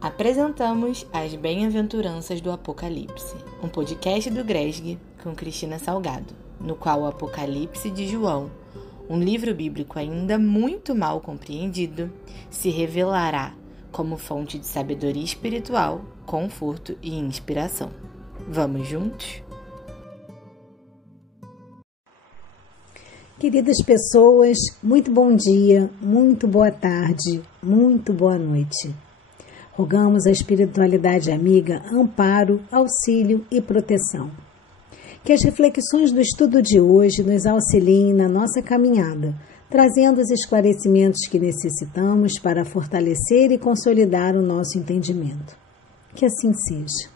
Apresentamos as Bem-aventuranças do Apocalipse, um podcast do GRESG com Cristina Salgado, no qual o Apocalipse de João, um livro bíblico ainda muito mal compreendido, se revelará como fonte de sabedoria espiritual, conforto e inspiração. Vamos juntos? Queridas pessoas, muito bom dia, muito boa tarde, muito boa noite. Rogamos à espiritualidade amiga amparo, auxílio e proteção. Que as reflexões do estudo de hoje nos auxiliem na nossa caminhada, trazendo os esclarecimentos que necessitamos para fortalecer e consolidar o nosso entendimento. Que assim seja.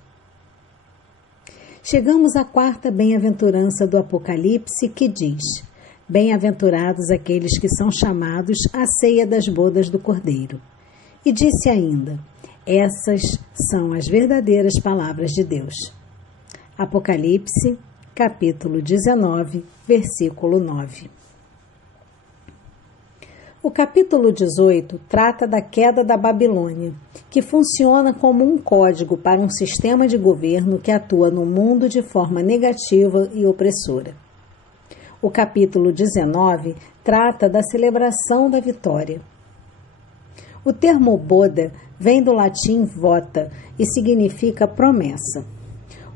Chegamos à quarta bem-aventurança do Apocalipse, que diz: Bem-aventurados aqueles que são chamados à ceia das bodas do Cordeiro. E disse ainda: essas são as verdadeiras palavras de Deus. Apocalipse, capítulo 19, versículo 9. O capítulo 18 trata da queda da Babilônia, que funciona como um código para um sistema de governo que atua no mundo de forma negativa e opressora. O capítulo 19 trata da celebração da vitória. O termo boda vem do latim vota e significa promessa.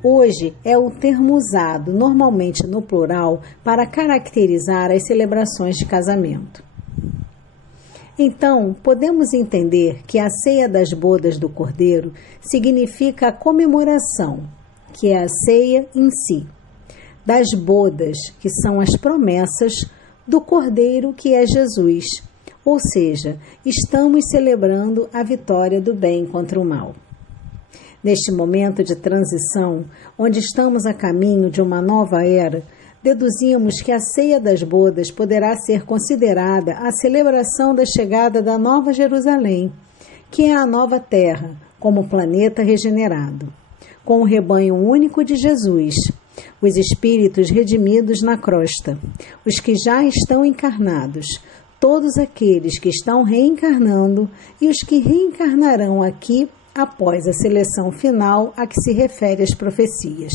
Hoje é o termo usado normalmente no plural para caracterizar as celebrações de casamento. Então, podemos entender que a ceia das bodas do Cordeiro significa a comemoração, que é a ceia em si, das bodas, que são as promessas, do Cordeiro, que é Jesus. Ou seja, estamos celebrando a vitória do bem contra o mal. Neste momento de transição, onde estamos a caminho de uma nova era, deduzimos que a ceia das bodas poderá ser considerada a celebração da chegada da Nova Jerusalém, que é a nova terra, como planeta regenerado, com o rebanho único de Jesus, os espíritos redimidos na crosta, os que já estão encarnados, todos aqueles que estão reencarnando e os que reencarnarão aqui após a seleção final a que se refere as profecias.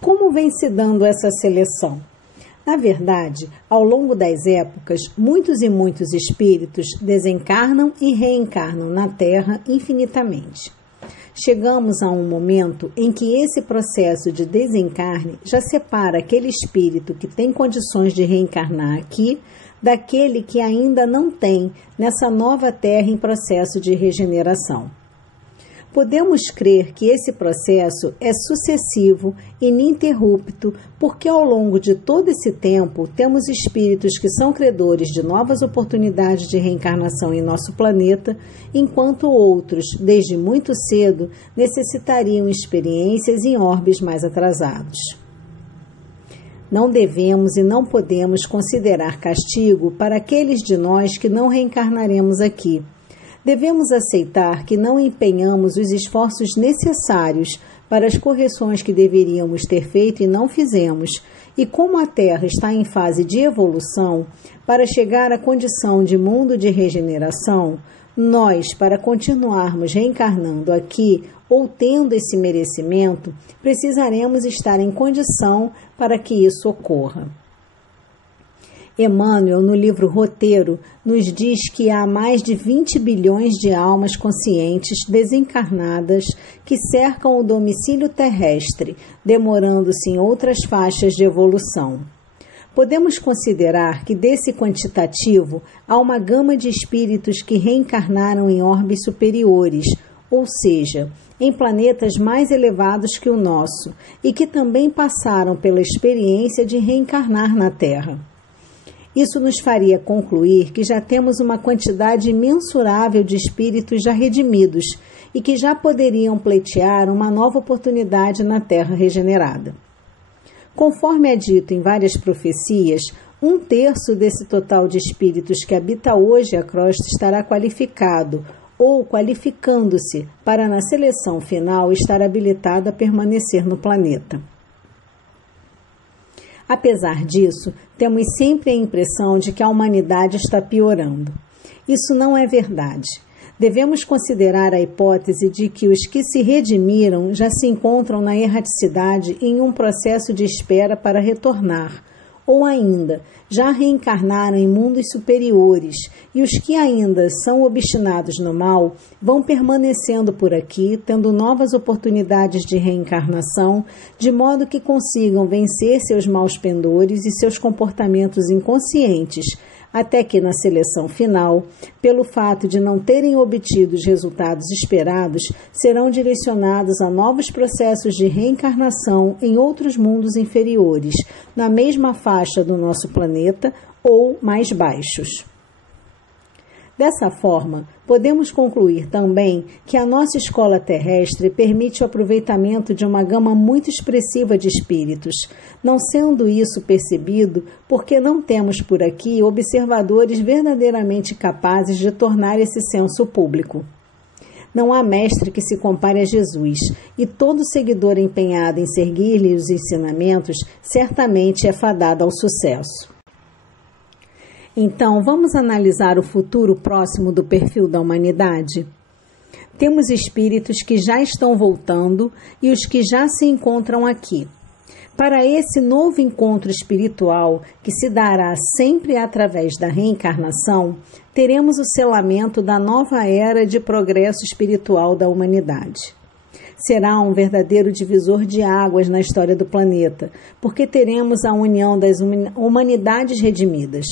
Como vem se dando essa seleção? Na verdade, ao longo das épocas, muitos e muitos espíritos desencarnam e reencarnam na Terra infinitamente. Chegamos a um momento em que esse processo de desencarne já separa aquele espírito que tem condições de reencarnar aqui daquele que ainda não tem nessa nova terra em processo de regeneração. Podemos crer que esse processo é sucessivo e ininterrupto, porque ao longo de todo esse tempo temos espíritos que são credores de novas oportunidades de reencarnação em nosso planeta, enquanto outros, desde muito cedo, necessitariam experiências em orbes mais atrasados. Não devemos e não podemos considerar castigo para aqueles de nós que não reencarnaremos aqui. Devemos aceitar que não empenhamos os esforços necessários para as correções que deveríamos ter feito e não fizemos, e como a Terra está em fase de evolução, para chegar à condição de mundo de regeneração, nós, para continuarmos reencarnando aqui ou tendo esse merecimento, precisaremos estar em condição para que isso ocorra. Emmanuel, no livro Roteiro, nos diz que há mais de 20 bilhões de almas conscientes desencarnadas que cercam o domicílio terrestre, demorando-se em outras faixas de evolução. Podemos considerar que desse quantitativo há uma gama de espíritos que reencarnaram em orbes superiores, ou seja, em planetas mais elevados que o nosso, e que também passaram pela experiência de reencarnar na Terra. Isso nos faria concluir que já temos uma quantidade imensurável de espíritos já redimidos e que já poderiam pleitear uma nova oportunidade na Terra regenerada. Conforme é dito em várias profecias, 1/3 desse total de espíritos que habita hoje a crosta estará qualificado ou qualificando-se para, na seleção final, estar habilitado a permanecer no planeta. Apesar disso, temos sempre a impressão de que a humanidade está piorando. Isso não é verdade. Devemos considerar a hipótese de que os que se redimiram já se encontram na erraticidade em um processo de espera para retornar, ou ainda, já reencarnaram em mundos superiores, e os que ainda são obstinados no mal vão permanecendo por aqui, tendo novas oportunidades de reencarnação, de modo que consigam vencer seus maus pendores e seus comportamentos inconscientes, até que na seleção final, pelo fato de não terem obtido os resultados esperados, serão direcionados a novos processos de reencarnação em outros mundos inferiores, na mesma faixa do nosso planeta ou mais baixos. Dessa forma, podemos concluir também que a nossa escola terrestre permite o aproveitamento de uma gama muito expressiva de espíritos, não sendo isso percebido porque não temos por aqui observadores verdadeiramente capazes de tornar esse senso público. Não há mestre que se compare a Jesus, e todo seguidor empenhado em seguir-lhe os ensinamentos certamente é fadado ao sucesso. Então, vamos analisar o futuro próximo do perfil da humanidade? Temos espíritos que já estão voltando e os que já se encontram aqui. Para esse novo encontro espiritual, que se dará sempre através da reencarnação, teremos o selamento da nova era de progresso espiritual da humanidade. Será um verdadeiro divisor de águas na história do planeta, porque teremos a união das humanidades redimidas.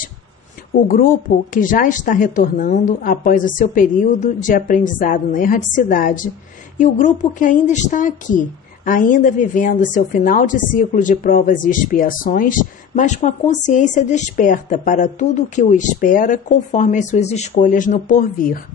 O grupo que já está retornando após o seu período de aprendizado na erraticidade e o grupo que ainda está aqui, ainda vivendo seu final de ciclo de provas e expiações, mas com a consciência desperta para tudo o que o espera conforme as suas escolhas no porvir.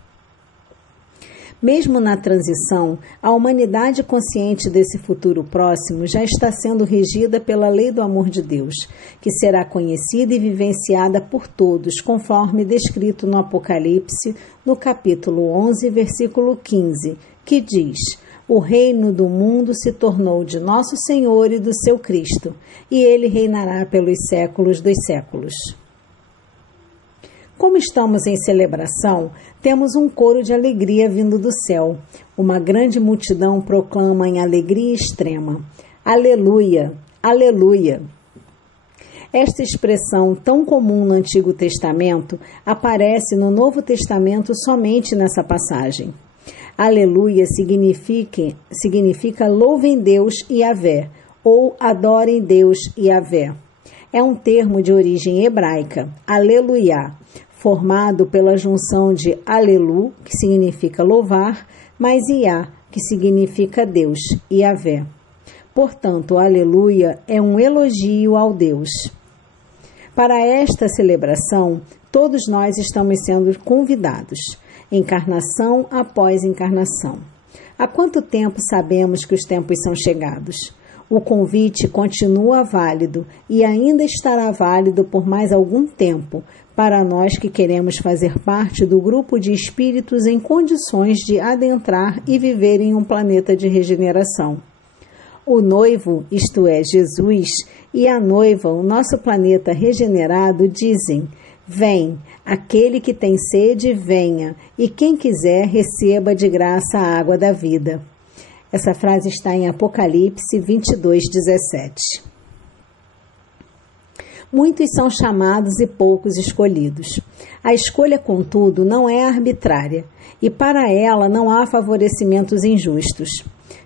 Mesmo na transição, a humanidade consciente desse futuro próximo já está sendo regida pela lei do amor de Deus, que será conhecida e vivenciada por todos, conforme descrito no Apocalipse, no capítulo 11, versículo 15, que diz: "O reino do mundo se tornou de nosso Senhor e do seu Cristo, e ele reinará pelos séculos dos séculos." Como estamos em celebração, temos um coro de alegria vindo do céu. Uma grande multidão proclama em alegria extrema: "Aleluia! Aleluia!" Esta expressão tão comum no Antigo Testamento aparece no Novo Testamento somente nessa passagem. Aleluia significa louvem Deus e Yahvé, ou adorem Deus e Yahvé. É um termo de origem hebraica, aleluia, formado pela junção de alelu, que significa louvar, mais Iá, que significa Deus, e Yahvé. Portanto, aleluia é um elogio ao Deus. Para esta celebração, todos nós estamos sendo convidados, encarnação após encarnação. Há quanto tempo sabemos que os tempos são chegados? O convite continua válido e ainda estará válido por mais algum tempo, para nós que queremos fazer parte do grupo de espíritos em condições de adentrar e viver em um planeta de regeneração. O noivo, isto é, Jesus, e a noiva, o nosso planeta regenerado, dizem: "Vem, aquele que tem sede, venha, e quem quiser, receba de graça a água da vida." Essa frase está em Apocalipse 22:17. Muitos são chamados e poucos escolhidos. A escolha, contudo, não é arbitrária, e para ela não há favorecimentos injustos.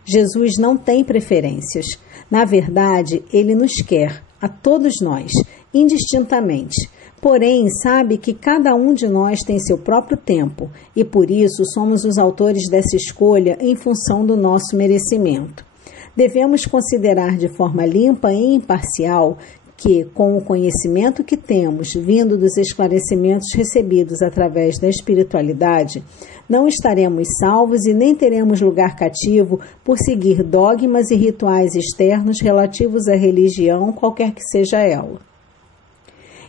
Jesus não tem preferências. Na verdade, ele nos quer, a todos nós, indistintamente. Porém, sabe que cada um de nós tem seu próprio tempo, e por isso somos os autores dessa escolha em função do nosso merecimento. Devemos considerar de forma limpa e imparcial que, com o conhecimento que temos, vindo dos esclarecimentos recebidos através da espiritualidade, não estaremos salvos e nem teremos lugar cativo por seguir dogmas e rituais externos relativos à religião, qualquer que seja ela.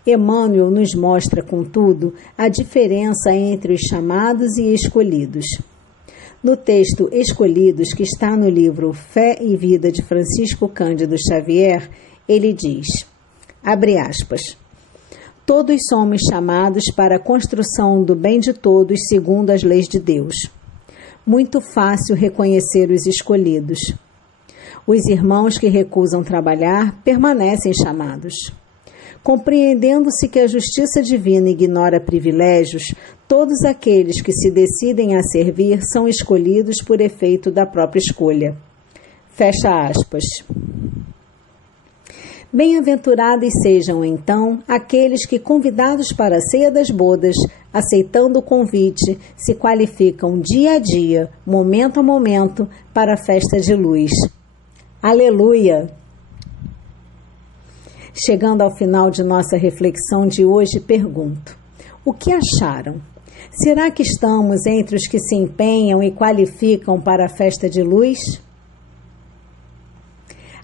Emmanuel nos mostra, contudo, a diferença entre os chamados e escolhidos. No texto Escolhidos, que está no livro Fé e Vida de Francisco Cândido Xavier, ele diz, abre aspas, Todos somos chamados para a construção do bem de todos segundo as leis de Deus. Muito fácil reconhecer os escolhidos. Os irmãos que recusam trabalhar permanecem chamados. Compreendendo-se que a justiça divina ignora privilégios, todos aqueles que se decidem a servir são escolhidos por efeito da própria escolha. Fecha aspas. Bem-aventurados sejam, então, aqueles que, convidados para a ceia das bodas, aceitando o convite, se qualificam dia a dia, momento a momento, para a festa de luz. Aleluia! Chegando ao final de nossa reflexão de hoje, pergunto: o que acharam? Será que estamos entre os que se empenham e qualificam para a festa de luz?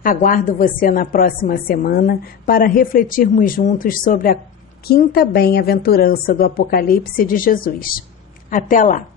Aguardo você na próxima semana para refletirmos juntos sobre a quinta bem-aventurança do Apocalipse de Jesus. Até lá!